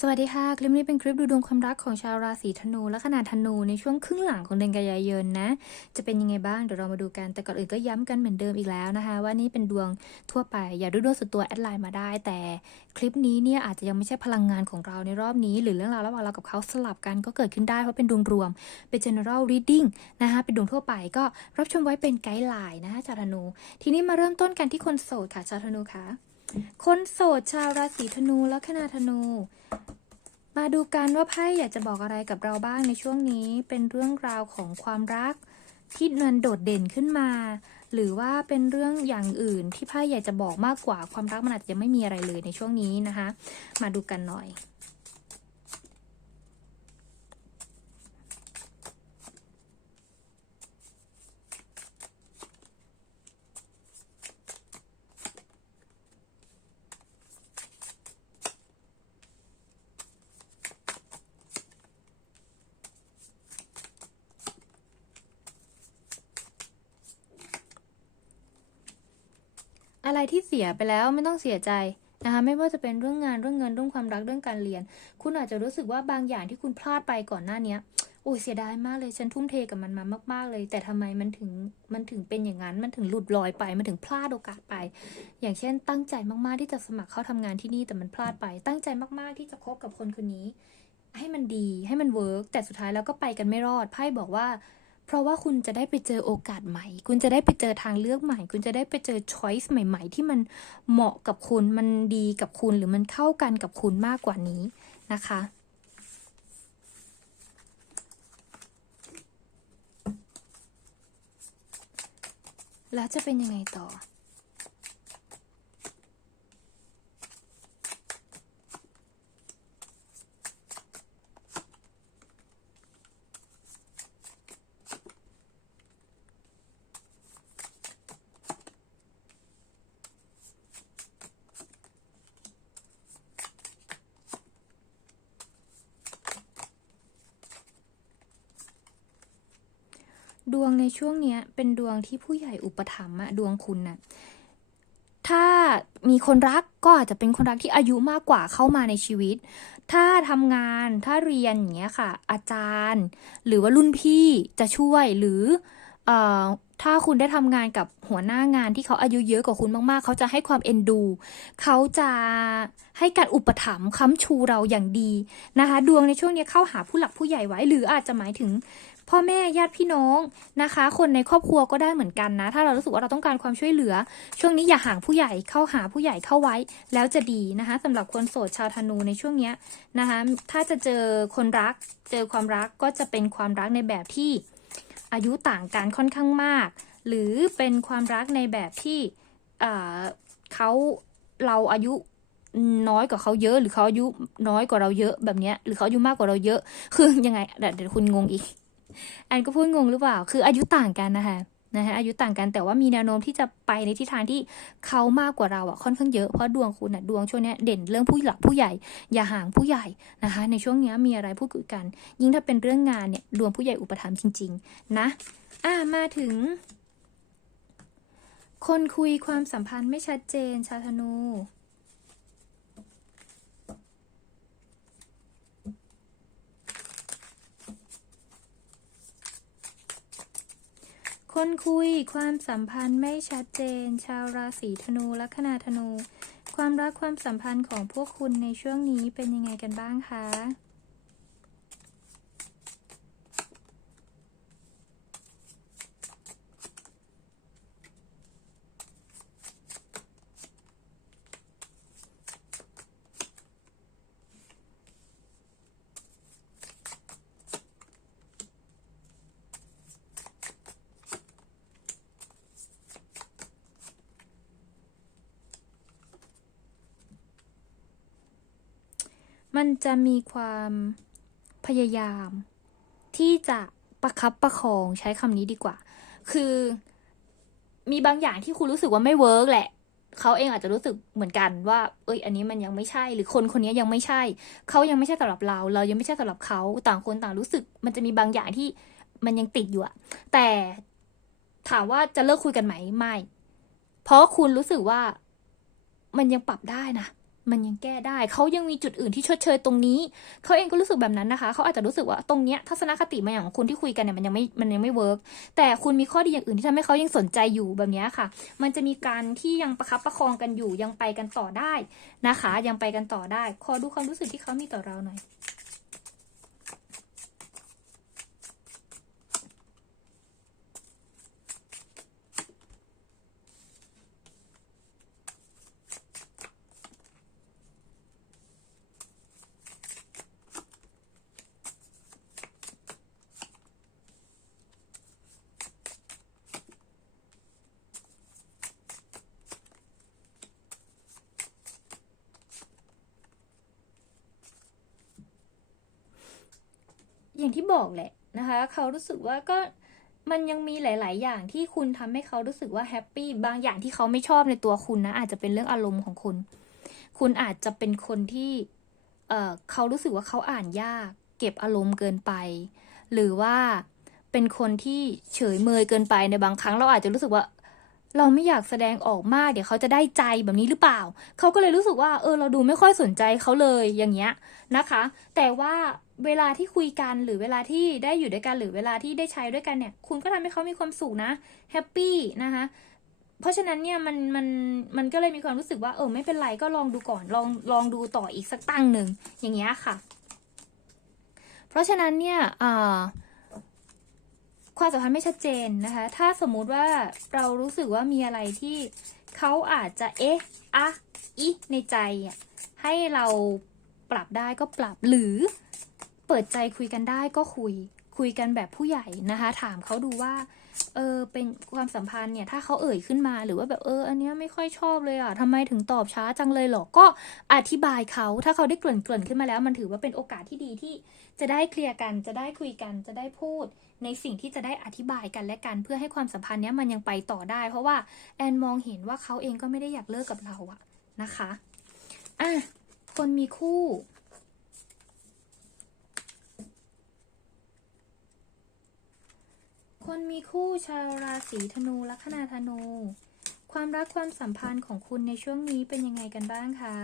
สวัสดีค่ะ คลิปนี้เป็นคลิปดูดวงความรักของชาวราศีธนู และขนาดธนูในช่วงครึ่งหลังของเดือนกันยายนนะ จะเป็นยังไงบ้างเดี๋ยวเรามาดูกัน แต่ก่อนอื่นก็ย้ำกันเหมือนเดิมอีกแล้วนะคะ ว่านี่เป็นดวงทั่วไป อย่าดูดวงส่วนตัวแอดไลน์มาได้ แต่คลิปนี้เนี่ยอาจจะยังไม่ใช่พลังงานของเราในรอบนี้ หรือเรื่องราวระหว่างเรากับเขาสลับกันก็เกิดขึ้นได้เพราะเป็นดวงรวม เป็น general reading นะคะเป็นดวงทั่วไปก็รับชมไว้เป็นไกด์ไลน์นะคะชาวธนู ทีนี้มาเริ่มต้นกันที่คนโสดค่ะชาวธนูค่ะ คนโสดชาวราศีธนูและขนาธนู มาดูกันว่าไพ่อยากจะบอกอะไรกับเราบ้างในช่วงนี้ เป็นเรื่องราวของความรักที่มันโดดเด่นขึ้นมา หรือว่าเป็นเรื่องอย่างอื่นที่ไพ่อยากจะบอกมากกว่าความรักมันอาจจะไม่มีอะไรเลยในช่วงนี้นะคะ มาดูกันหน่อย อะไรที่เสียไปแล้วไม่ต้องเสียใจนะคะไม่ว่าจะเป็นเรื่องงานเรื่องเงินเรื่องความรักเรื่องการเรียน คุณอาจจะรู้สึกว่าบางอย่างที่คุณพลาดไปก่อนหน้าเนี้ยโอ้ยเสียดายมากเลยฉันทุ่มเทกับมันมามาก ๆ เลย แต่ทำไมมันถึงมันถึงเป็นอย่างนั้น มันถึงหลุดลอยไป มันถึงพลาดโอกาสไป อย่างเช่น ตั้งใจมากๆที่จะสมัครเข้าทำงานที่นี่แต่มันพลาดไป ตั้งใจมากๆที่จะคบกับคนคนนี้ ให้มันดีให้มันเวิร์กแต่สุดท้ายแล้วก็ไปกันไม่รอดไพ่บอกว่า เพราะว่าคุณจะได้ไปเจอโอกาสใหม่ คุณจะได้ไปเจอทางเลือกใหม่ คุณจะได้ไปเจอช้อยส์ใหม่ ๆ ที่มันเหมาะกับคุณ มันดีกับคุณ หรือมันเข้ากันกับคุณมากกว่านี้นะคะแล้วจะเป็นยังไงต่อ ดวงในช่วงเนี้ยเป็นดวงที่ผู้ใหญ่อุปถัมภ์อะดวงคุณน่ะถ้ามีคนรักก็อาจจะเป็นคนรักที่อายุมากกว่าเข้ามาในชีวิต ถ้าทำงานถ้าเรียนอย่างเงี้ยค่ะ อาจารย์ หรือว่ารุ่นพี่จะช่วยหรือเอ่อถ้าคุณได้ทำงานกับหัวหน้างานที่เขาอายุเยอะกว่าคุณมากๆ เขาจะให้ความเอ็นดู เขาจะให้การอุปถัมภ์ค้ำชูเราอย่างดีนะคะ ดวงในช่วงนี้เข้าหาผู้หลักผู้ใหญ่ไว้ หรืออาจจะหมายถึง พ่อแม่ญาติพี่น้องนะคะ คนในครอบครัวก็ได้เหมือนกันนะ ถ้าเรารู้สึกว่าเราต้องการความช่วยเหลือ ช่วงนี้อย่าห่างผู้ใหญ่เข้าหาผู้ใหญ่เข้าไว้ แล้วจะดีนะคะสำหรับคนโสดชาวธนูในช่วงเนี้นะคะ ถ้าจะเจอคนรัก เจอความรักก็จะเป็นความรักในแบบที่อายุต่างกันค่อนข้างมาก หรือเป็นความรักในแบบที่เขาเราอายุน้อยกว่าเขาเยอะ หรือเขาอายุน้อยกว่าเราเยอะแบบเนี้ยหรือเขาอายุมากกว่าเราเยอะ คือยังไงเดี๋ยวคุณงงอีก แอนก็พูดงงหรือเปล่า คืออายุต่างกันนะคะนะคะอายุต่างกันแต่ว่ามีแนวโน้มที่จะไปในทิศทางที่เขามากกว่าเราอะค่อนข้างเยอะเพราะดวงคุณอะดวงช่วงเนี้ยเด่นเรื่องผู้หลักผู้ใหญ่ อย่าห่างผู้ใหญ่นะคะ ในช่วงเนี้ยมีอะไรพูดคุยกัน ยิ่งถ้าเป็นเรื่องงานเนี่ยดวงผู้ใหญ่อุปถัมภ์จริง ๆ นะ อ่ามาถึง คนคุยความสัมพันธ์ไม่ชัดเจนชาธนู คนคุยความสัมพันธ์ไม่ชัดเจน ชาวราศีธนูและคนาธนู ความรักความสัมพันธ์ของพวกคุณในช่วงนี้เป็นยังไงกันบ้างคะ มันจะมีความพยายาม ที่จะประคับประคองใช้คำนี้ดีกว่า คือมีบางอย่างที่คุณรู้สึกว่าไม่เวิร์กแหละ เขาเองอาจจะรู้สึกเหมือนกันว่า เอ้ย อันนี้มันยังไม่ใช่ หรือคนคนนี้ยังไม่ใช่ เขายังไม่ใช่สำหรับเรา เรายังไม่ใช่สำหรับเขา ต่างคนต่างรู้สึก มันจะมีบางอย่างที่มันยังติดอยู่อะแต่ถามว่าจะเลิกคุยกันไหมไม่ เพราะคุณรู้สึกว่ามันยังปรับได้นะ มันยังแก้ได้ เขายังมีจุดอื่นที่ชดเชยตรงนี้ เขาเองก็รู้สึกแบบนั้นนะคะ เขาอาจจะรู้สึกว่าตรงเนี้ยทัศนคติมาอย่างของคุณที่คุยกันเนี่ยมันยังไม่ มันยังไม่เวิร์กแต่คุณมีข้อดีอย่างอื่นที่ทำให้เขายังสนใจอยู่แบบนี้ค่ะ มันจะมีการที่ยังประคับประคองกันอยู่ยังไปกันต่อได้นะคะ ยังไปกันต่อได้ ขอดูความรู้สึกที่เขามีต่อเราหน่อย อย่างที่บอกแหละนะคะ เขารู้สึกว่าก็มันยังมีหลาย ๆ อย่างที่คุณทำให้เขารู้สึกว่าแฮปปี้บางอย่างที่เขาไม่ชอบในตัวคุณนะอาจจะเป็นเรื่องอารมณ์ของคุณ คุณอาจจะเป็นคนที่เอ่อเขารู้สึกว่าเขาอ่านยาก เก็บอารมณ์เกินไป หรือว่าเป็นคนที่เฉยเมยเกินไปในบางครั้งเราอาจจะรู้สึกว่า เราไม่อยากแสดงออกมากเดี๋ยวเขาจะได้ใจแบบนี้หรือเปล่า เขาก็เลยรู้สึกว่าเออเราดูไม่ค่อยสนใจเขาเลยอย่างเงี้ยนะคะ แต่ว่าเวลาที่คุยกันหรือเวลาที่ได้อยู่ด้วยกันหรือเวลาที่ได้ใช้ด้วยกันเนี่ย คุณก็ทำให้เขามีความสุขนะแฮปปี้นะคะเพราะฉะนั้นเนี่ยมันมันมันก็เลยมีความรู้สึกว่าเออไม่เป็นไรก็ลองดูก่อนลองลองดูต่ออีกสักตั้งหนึ่งอย่างเงี้ยค่ะ เพราะฉะนั้นเนี่ยอ่า ความสัมพันธ์ไม่ชัดเจนนะคะ ถ้าสมมุติว่าเรารู้สึกว่ามีอะไรที่เขาอาจจะเอ๊ะอะอิในใจ ให้เราปรับได้ก็ปรับหรือเปิดใจคุยกันได้ก็คุย คุยกันแบบผู้ใหญ่นะคะ ถามเขาดูว่า เออเป็นความสัมพันธ์เนี่ย ถ้าเขาเอ่ยขึ้นมาหรือว่าแบบเออ อันเนี้ยไม่ค่อยชอบเลยอะทำไมถึงตอบช้าจังเลยหรอก็อธิบายเขาถ้าเขาได้เกริ่นเกริ่นขึ้นมาแล้ว มันถือว่าเป็นโอกาสที่ดีที่จะได้เคลียร์กันจะได้คุยกันจะได้พูด ในสิ่งที่จะได้อธิบายกันและกัน เพื่อให้ความสัมพันธ์เนี้ยมันยังไปต่อได้ เพราะว่าแอนมองเห็นว่าเขาเองก็ไม่ได้อยากเลิกกับเราอะนะคะอะคนมีคู่ คนมีคู่ชาวราศีธนูลัคนาธนู ความรักความสัมพันธ์ของคุณในช่วงนี้เป็นยังไงกันบ้างคะ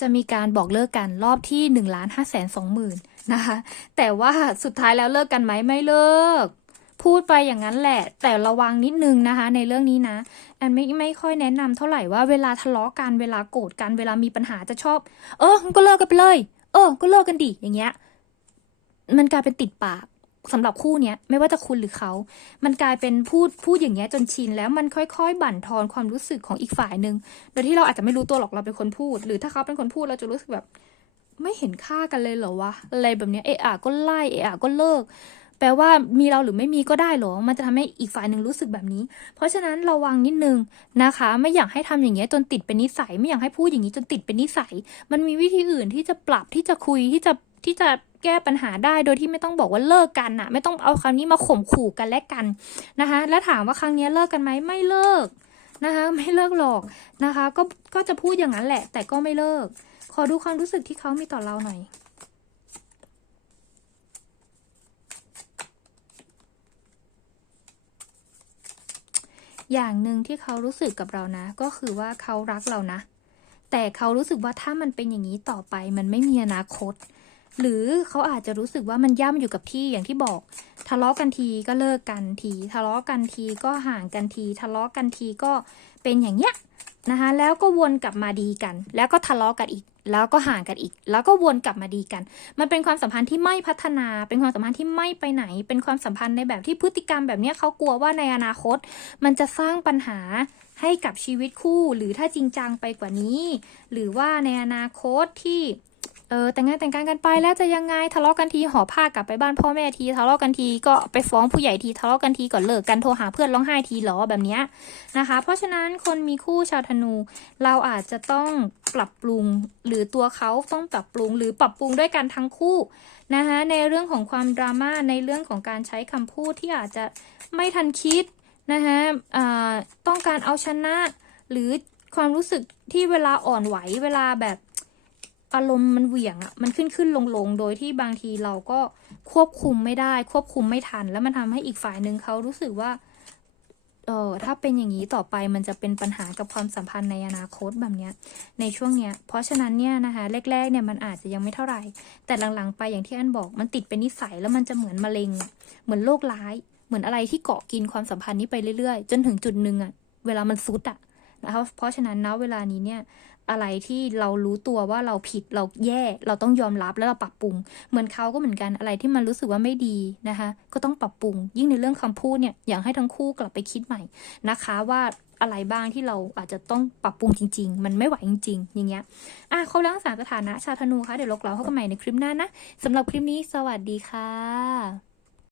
จะมีการบอกเลิกกันรอบที่1นึ่งล้านห้าแสนสองหมื่นนะคะ แต่ว่าสุดท้ายแล้วเลิกกันไหมไม่เลิก พูดไปอย่างนั้นแหละ แต่ระวังนิดนึงนะคะ ในเรื่องนี้นะแอนไม่ไม่ค่อยแนะนำเท่าไหร่ว่าเวลาทะเลาะกันเวลาโกรธกันเวลามีปัญหาจะชอบ เออก็เลิกกันไปเลย เออ ก็เลิกกันดิอย่างเงี้ย มันกลายเป็นติดปากสำหรับคู่เนี้ยไม่ว่าจะคุณหรือเขา มันกลายเป็นพูดพูดอย่างเงี้ยจนชินแล้วมันค่อยๆ บั่นทอนความรู้สึกของอีกฝ่ายหนึ่งโดยที่เราอาจจะไม่รู้ตัวหรอกเราเป็นคนพูด หรือถ้าเขาเป็นคนพูดเราจะรู้สึกแบบ ไม่เห็นค่ากันเลยเหรอวะอะไรแบบเนี้ยเอะอะก็ไล่เอะอะก็เลิก แปลว่ามีเราหรือไม่มีก็ได้หรอ มันจะทำให้อีกฝ่ายหนึ่งรู้สึกแบบนี้ เพราะฉะนั้นระวังนิดนึงนะคะ ไม่อยากให้ทำอย่างเงี้ยจนติดเป็นนิสัย ไม่อยากให้พูดอย่างนี้จนติดเป็นนิสัย มันมีวิธีอื่นที่จะปรับที่จะคุยที่จะที่จะแก้ปัญหาได้โดยที่ไม่ต้องบอกว่าเลิกกันอะไม่ต้องเอาคำนี้มาข่มขู่กันและกันนะคะ และถามว่าครั้งนี้เลิกกันไหมไม่เลิกนะคะ ไม่เลิกหรอกนะคะ ก็ก็จะพูดอย่างนั้นแหละ แต่ก็ไม่เลิก ขอดูความรู้สึกที่เขามีต่อเราหน่อย อย่างหนึ่งที่เขารู้สึกกับเรานะ ก็คือว่าเขารักเรานะ แต่เขารู้สึกว่าถ้ามันเป็นอย่างนี้ต่อไปมันไม่มีอนาคต หรือเขาอาจจะรู้สึกว่ามันย่ำอยู่กับที่อย่างที่บอก ทะเลาะกันทีก็เลิกกันที ทะเลาะกันทีก็ห่างกันที ทะเลาะกันทีก็เป็นอย่างเงี้ยนะคะแล้วก็วนกลับมาดีกัน แล้วก็ทะเลาะกันอีก แล้วก็ห่างกันอีก แล้วก็วนกลับมาดีกัน มันเป็นความสัมพันธ์ที่ไม่พัฒนา เป็นความสัมพันธ์ที่ไม่ไปไหน เป็นความสัมพันธ์ในแบบที่พฤติกรรมแบบนี้เขากลัวว่าในอนาคต มันจะสร้างปัญหาให้กับชีวิตคู่ หรือถ้าจริงจังไปกว่านี้ หรือว่าในอนาคตที่ เออแต่งงานแต่งการกันไปแล้วจะยังไงทะเลาะกันทีหอผ้ากลับไปบ้านพ่อแม่ทีทะเลาะกันทีก็ไปฟ้องผู้ใหญ่ทีทะเลาะกันทีก่อนเลิกกันโทรหาเพื่อนร้องไห้ทีหรอแบบนี้นะคะ เพราะฉะนั้นคนมีคู่ชาวธนู เราอาจจะต้องปรับปรุงหรือตัวเขาต้องปรับปรุงหรือปรับปรุงด้วยกันทั้งคู่นะคะในเรื่องของความดราม่าในเรื่องของการใช้คำพูดที่อาจจะไม่ทันคิดนะคะต้องการเอาชนะหรือความรู้สึกที่เวลาอ่อนไหวเวลาแบบ อารมณ์มันเหวี่ยงอะมันขึ้นขึ้นลงลงโดยที่บางทีเราก็ควบคุมไม่ได้ ควบคุมไม่ทัน แล้วมันทำให้อีกฝ่ายหนึ่งเขารู้สึกว่าเออถ้าเป็นอย่างนี้ต่อไปมันจะเป็นปัญหากับความสัมพันธ์ในอนาคตแบบเนี้ยในช่วงเนี้ย เพราะฉะนั้นเนี่ยนะคะแรกๆเนี่ยมันอาจจะยังไม่เท่าไหร่ แต่หลังๆไปอย่างที่อันบอกมันติดเป็นนิสัยแล้วมันจะเหมือนมะเร็ง เหมือนโรคร้าย เหมือนอะไรที่เกาะกินความสัมพันธ์นี้ไปเรื่อยๆ จนถึงจุดหนึ่งอะเวลามันซุดอะนะคะเพราะฉะนั้นนะเวลานี้เนี่ย อะไรที่เรารู้ตัวว่าเราผิดเราแย่เราต้องยอมรับแล้วเราปรับปรุง เหมือนเขาก็เหมือนกันอะไรที่มันรู้สึกว่าไม่ดีนะคะ ก็ต้องปรับปรุง ยิ่งในเรื่องคำพูดเนี่ยอยากให้ทั้งคู่กลับไปคิดใหม่นะคะว่าอะไรบ้างที่เราอาจจะต้องปรับปรุงจริง ๆ มันไม่ไหวจริง ๆ อย่างเงี้ย อะเขาล้างสารสถานะชาธนูคะเดี๋ยวเรากลับพบกันใหม่ในคลิปหน้านะสำหรับคลิปนี้สวัสดีค่ะ